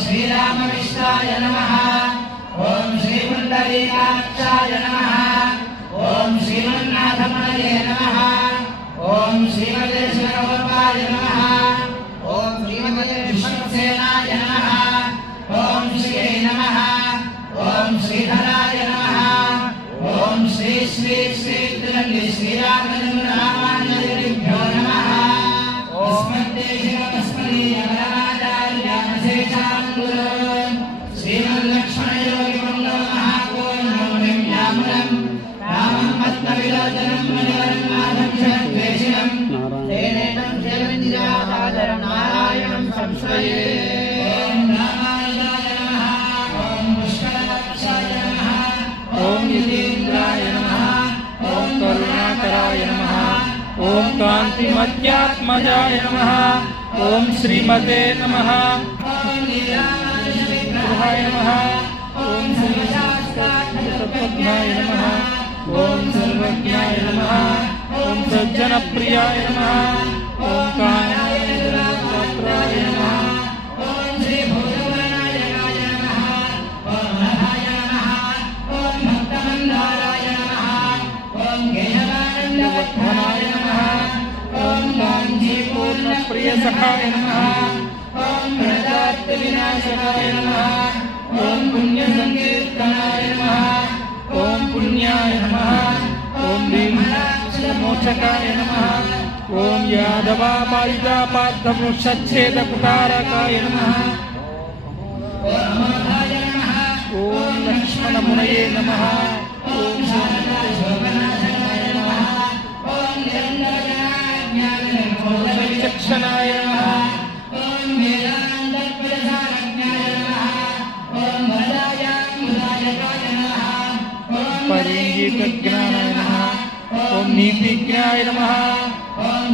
श्रीरामविष्टाय नमः। ओम श्रीपुण्डरीकाक्षाय नमः। ओम श्रीमन्नाथमणये नमः। ओम श्रीमते शिवगोपाय नमः। ओम श्रीमते विष्णुसेनाय नमः। ओम श्रीयै नमः। ओम श्रीधराय नमः। ओम श्री श्री श्री त्रिमल्लि श्रीरामचन्द्ररामानुजभ्यो नमः। नारायणं संश्रये। ओम रामानुजाय नमः। ओम पुष्कराक्षाय नमः। ओम यतीन्द्राय नमः। ओम करुणाकराय नमः। ओम कांतिमत्यात्मजाय नमः। ओम श्रीमते नमः। ओम लीलाविग्रहाय नमः। ओम श्रीशास्त्राय नमः। ओम सर्वज्ञाय नमः। ओम सज्जनप्रियाय नमः। ओम कामराय नमः। ओम श्री भूतगणाय नमः। ओम नभाय नमः। ओम भक्तमन्दाराय नमः। ओम गेहवानन्दवर्धनाय नमः। ओम काञ्चीपूर्णप्रियसखाय नमः। ओम प्रणतात्विनाशनाय नमः। ओम पुण्यसङ्कीर्तनाय नमः। ओम पुण्याय नमः। ओम भीमराक्षसमोचकाय नमः। ओम यादवापालितापार्थवृक्षच्छेदकुटारकाय नमः। ओम अमोघाय नमः। ओम लक्ष्मणमुनये नमः। ओम शान्तिशोभनाशनाय नमः। ओम निरन्तरज्ञाननिर्मोहविचक्षणाय नमः। ओम वेदान्तप्रसारज्ञाय नमः। ओम वरदायामुदायकाय नमः। ओम परीजितज्ञानाय नमः। ओम नीतिज्ञाय नमः। ओम